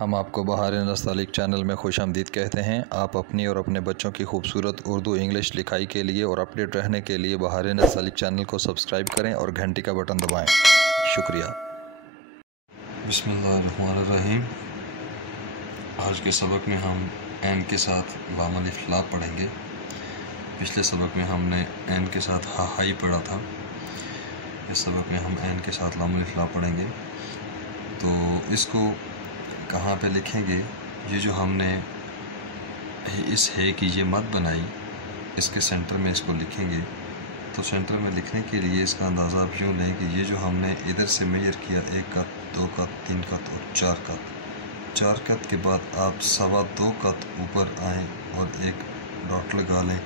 हम आपको बहार नस्तालिक चैनल में खुशामदीद कहते हैं। आप अपनी और अपने बच्चों की खूबसूरत उर्दू इंग्लिश लिखाई के लिए और अपडेट रहने के लिए बहार नस्तालिक चैनल को सब्सक्राइब करें और घंटी का बटन दबाएं। शुक्रिया। बिस्मिल्लाहिर्रहमानिर्रहीम। आज के सबक में हम एन के साथ लाम अलिफ ला पढ़ेंगे। पिछले सबक में हमने एन के साथ हाई पढ़ा था। इस सबक में हम एन के साथ लाम अलिफ ला पढ़ेंगे। तो इसको कहाँ पे लिखेंगे? ये जो हमने इस है की ये मत बनाई, इसके सेंटर में इसको लिखेंगे। तो सेंटर में लिखने के लिए इसका अंदाज़ा आप यूँ लें कि ये जो हमने इधर से मेजर किया 1 कत, 2 कत, 3 कत और 4 कत। 4 कत के बाद आप 2.25 कत ऊपर आएँ और एक डॉट लगा लें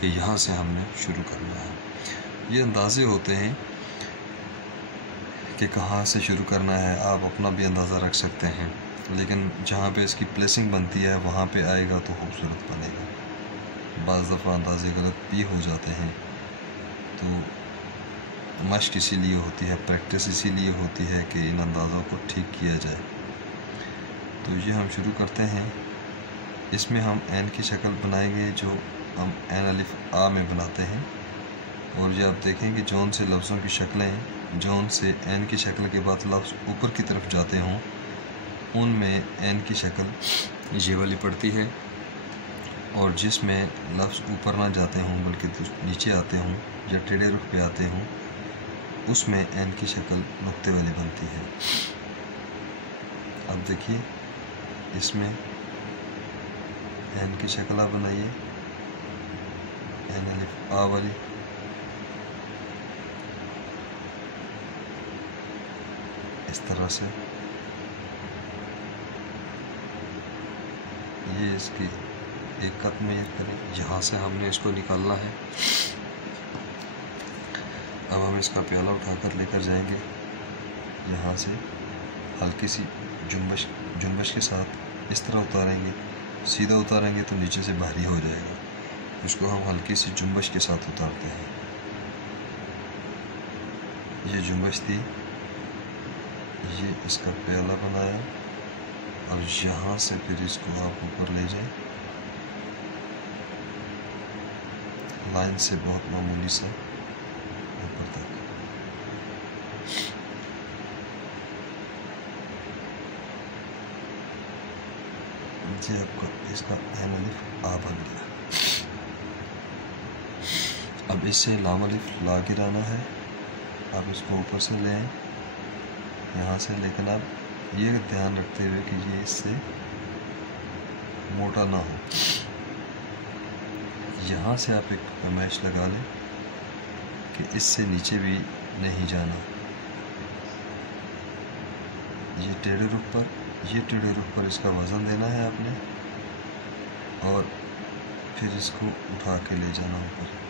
कि यहाँ से हमने शुरू करना है। ये अंदाज़े होते हैं कि कहाँ से शुरू करना है। आप अपना भी अंदाज़ा रख सकते हैं, लेकिन जहाँ पे इसकी प्लेसिंग बनती है वहाँ पे आएगा तो खूबसूरत बनेगा। बाज़ दफ़ा अंदाज़े गलत भी हो जाते हैं। तो मश्क इसीलिए होती है, प्रैक्टिस इसीलिए होती है कि इन अंदाज़ों को ठीक किया जाए। तो ये हम शुरू करते हैं। इसमें हम एन की शक्ल बनाएंगे जो हम एन अलिफ आ में बनाते हैं। और ये आप देखें कि जौन से लफ्ज़ों की शक्लें जौन से एन की शक्ल के बाद लफ्ज़ ऊपर की तरफ जाते हों, उनमें एन की शक्ल ये वाली पड़ती है। और जिसमें लफ्ज़ ऊपर ना जाते हों बल्कि नीचे आते हों या टेढ़े रुख पे आते हों, उसमें एन की शक्ल नुक्ते वाली बनती है। अब देखिए, इसमें एन की शक्ल आप बनाइए, एन अलिफ आ वाली। इस तरह से ये इसकी 1 कत मेजर करें। यहाँ से हमने इसको निकालना है। अब हम इसका प्याला उठाकर लेकर जाएंगे। यहाँ से हल्की सी जुम्बश के साथ इस तरह उतारेंगे। सीधा उतारेंगे तो नीचे से भारी हो जाएगा। उसको हम हल्की सी जुम्बश के साथ उतारते हैं। ये जुम्बश थी, ये इसका प्याला बनाया और यहाँ से फिर इसको आप ऊपर ले जाएं, लाइन से बहुत मामूली सा ऊपर तक। ये आपका इसका एन अलिफ आ बन गया। अब इससे लाम अलिफ ला गिराना है। आप इसको ऊपर से लें यहाँ से, लेकिन आप ये ध्यान रखते हुए कि ये इससे मोटा ना हो। यहाँ से आप एक पैमाइश लगा लें कि इससे नीचे भी नहीं जाना। ये टेढ़े रुख पर इसका वज़न देना है आपने और फिर इसको उठा के ले जाना ऊपर।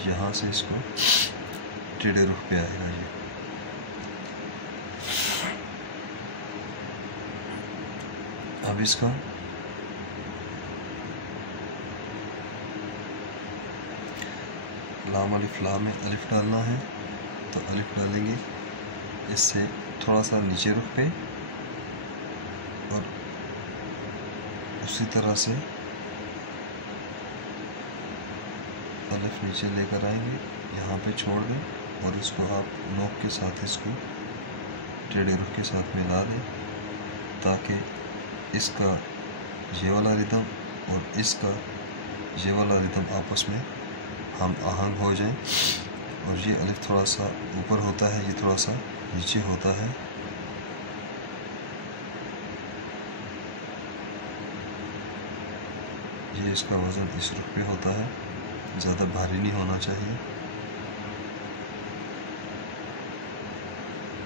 यहाँ से इसको टेढ़े रुख पे आएगा ये। अब इसका लाम अलिफ ला में अलिफ डालना है, तो अलिफ डालेंगे इससे थोड़ा सा नीचे रुख पे और उसी तरह से अलिफ नीचे लेकर आएंगे, यहाँ पे छोड़ दें और इसको आप नोक के साथ इसको टेढ़े रुख के साथ मिला दें, ताकि इसका ये वाला रिदम और इसका ये वाला रिदम आपस में हम आहंग हो जाएं। और ये अलिफ थोड़ा सा ऊपर होता है, ये थोड़ा सा नीचे होता है। ये इसका वज़न इस रुख पे होता है, ज़्यादा भारी नहीं होना चाहिए।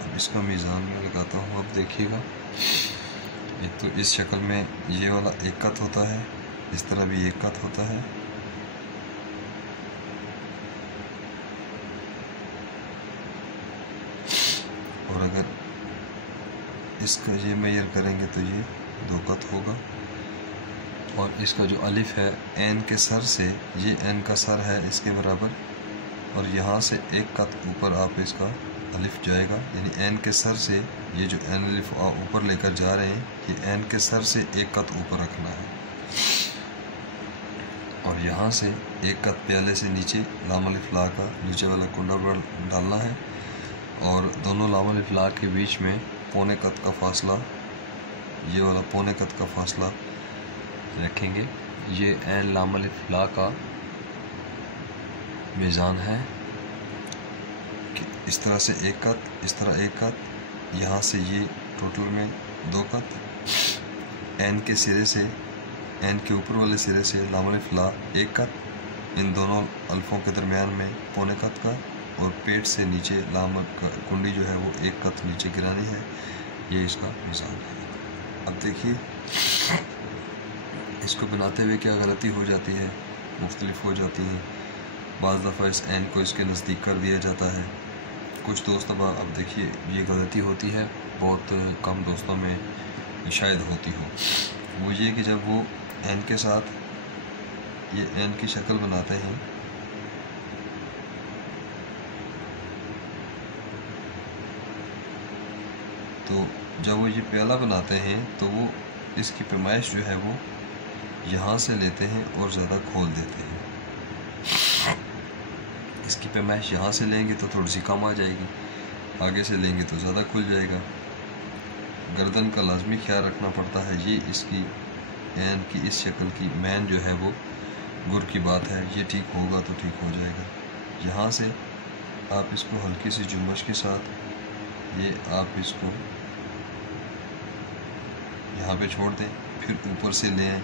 अब इसका मीज़ान में लगाता हूँ। अब देखिएगा, एक तो इस शक्ल में ये वाला 1 कत होता है, इस तरह भी 1 कत होता है। और अगर इसका ये मेजर करेंगे तो ये 2 कत होगा। और इसका जो अलिफ है एन के सर से, ये एन का सर है इसके बराबर, और यहाँ से एक कत ऊपर आप इसका अलिफ जाएगा, यानी एन के सर से ये जो एन अलिफ ऊपर लेकर जा रहे हैं, ये एन के सर से एक कत ऊपर रखना है और यहाँ से एक कत प्याले से नीचे लाम अलिफ ला का नीचे वाला कुंडा डालना है और दोनों लाम अलिफ ला के बीच में पौने कत का फासला, ये वाला पौने कत का फासला रखेंगे। ये एन लाम अलिफ ला का मीज़ान है कि इस तरह से एक कत, इस तरह एक कत, यहाँ से ये टोटल में 2 कत, एन के सिरे से, एन के ऊपर वाले सिरे से लाम अलिफ ला 1 कत, इन दोनों अल्फों के दरमियान में पौने कत का, और पेट से नीचे लाम कुंडी जो है वो 1 कत नीचे गिरानी है। ये इसका मीज़ान है। अब देखिए इसको बनाते हुए क्या गलती हो जाती है, मुख्तलिफ हो जाती है। बाज़ दफ़ा इस एन को इसके नज़दीक कर दिया जाता है। कुछ दोस्त अब देखिए ये गलती होती है, बहुत कम दोस्तों में शायद होती हो, वो ये कि जब वो एन के साथ ये एन की शक्ल बनाते हैं तो जब वो ये प्याला बनाते हैं तो वो इसकी पैमाइश जो है वो यहाँ से लेते हैं और ज़्यादा खोल देते हैं। इसकी पैमाइश यहाँ से लेंगे तो थोड़ी सी कम आ जाएगी, आगे से लेंगे तो ज़्यादा खुल जाएगा। गर्दन का लाजमी ख्याल रखना पड़ता है। ये इसकी एन की इस शक्ल की मैन जो है वो गुर की बात है, ये ठीक होगा तो ठीक हो जाएगा। यहाँ से आप इसको हल्की सी जुम्बश के साथ ये आप इसको यहाँ पे छोड़ दें, फिर ऊपर से ले आएँ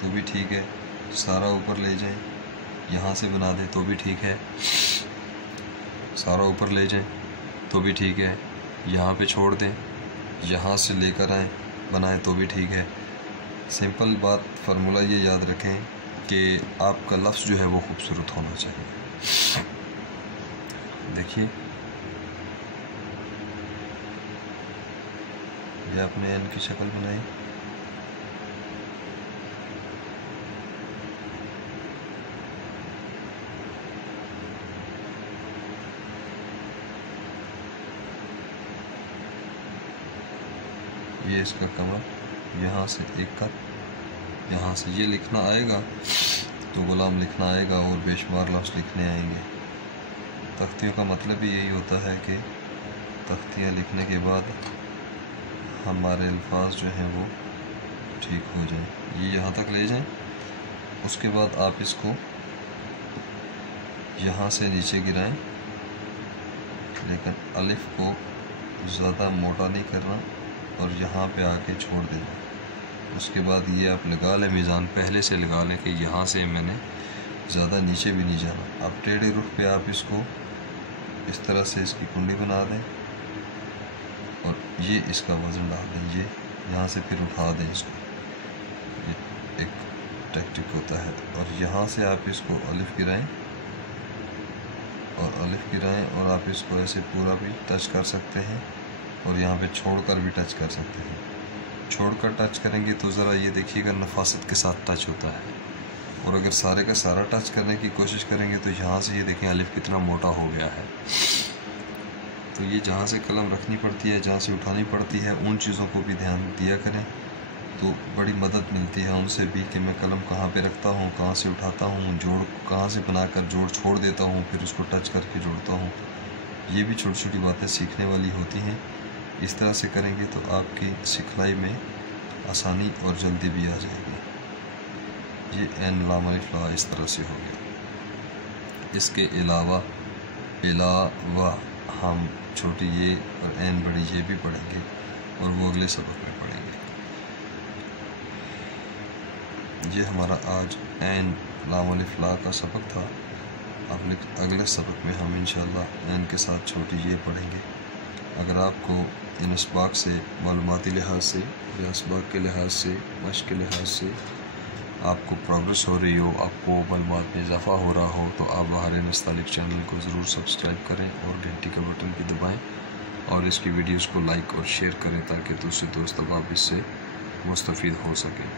तो भी ठीक है, सारा ऊपर ले जाएं, यहाँ से बना दें तो भी ठीक है, सारा ऊपर ले जाएं तो भी ठीक है, यहाँ पे छोड़ दें, यहाँ से लेकर आएँ बनाएं तो भी ठीक है। सिंपल बात फार्मूला ये याद रखें कि आपका लफ्ज़ जो है वो खूबसूरत होना चाहिए। देखिए ये आपने एन की शक्ल बनाई, ये इसका कमर, यहाँ से एक कत, यहाँ से ये लिखना आएगा तो गुलाम लिखना आएगा और बेशुमार लफ्ज़ लिखने आएंगे। तख्तियों का मतलब भी यही होता है कि तख्तियाँ लिखने के बाद हमारे अल्फाज जो हैं वो ठीक हो जाएं। ये यहाँ तक ले जाएं, उसके बाद आप इसको यहाँ से नीचे गिराएं, लेकिन अलिफ को ज़्यादा मोटा नहीं करना और यहाँ पे आके छोड़ देना। उसके बाद ये आप लगा लें, मीज़ान पहले से लगा लें कि यहाँ से मैंने ज़्यादा नीचे भी नहीं जाना। अब टेढ़े रुख पे आप इसको इस तरह से इसकी कुंडी बना दें और ये इसका वज़न डाल दें, ये यहाँ से फिर उठा दें इसको। ये एक टैक्टिक होता है। और यहाँ से आप इसको अलिफ गिराएं और अलिफ गिराएं और आप इसको ऐसे पूरा भी टच कर सकते हैं और यहाँ पे छोड़कर भी टच कर सकते हैं। छोड़कर टच करेंगे तो ज़रा ये देखिएगा नफासत के साथ टच होता है, और अगर सारे का सारा टच करने की कोशिश करेंगे तो यहाँ से ये देखें अलिफ कितना मोटा हो गया है। तो ये जहाँ से कलम रखनी पड़ती है, जहाँ से उठानी पड़ती है, उन चीज़ों को भी ध्यान दिया करें तो बड़ी मदद मिलती है उनसे भी कि मैं कलम कहाँ पे रखता हूँ, कहाँ से उठाता हूँ, जोड़ कहाँ से बनाकर जोड़ छोड़ देता हूँ, फिर उसको टच करके जोड़ता हूँ। ये भी छोटी छोटी बातें सीखने वाली होती हैं। इस तरह से करेंगे तो आपकी सिखलाई में आसानी और जल्दी भी आ जाएगी। ये एन लाम अलिफ ला इस तरह से हो गया। इसके अलावा हम छोटी ये और एन बड़ी ये भी पढ़ेंगे और वो अगले सबक में पढ़ेंगे। ये हमारा आज एन लाम अलिफ ला का सबक था। अगले सबक में हम इंशाअल्लाह एन के साथ छोटी ये पढ़ेंगे। अगर आपको इन असबाक से मालूमाती लिहाज से या असबाक के लिहाज से मश्क के लिहाज से आपको प्रोग्रेस हो रही हो, आपको मालूमात में इजाफ़ा हो रहा हो, तो आप बहारीन नस्तालिक चैनल को ज़रूर सब्सक्राइब करें और घंटी का बटन भी दबाएं और इसकी वीडियोस को लाइक और शेयर करें ताकि दूसरे दोस्त अब इससे मुस्तफ़ीद हो सकें।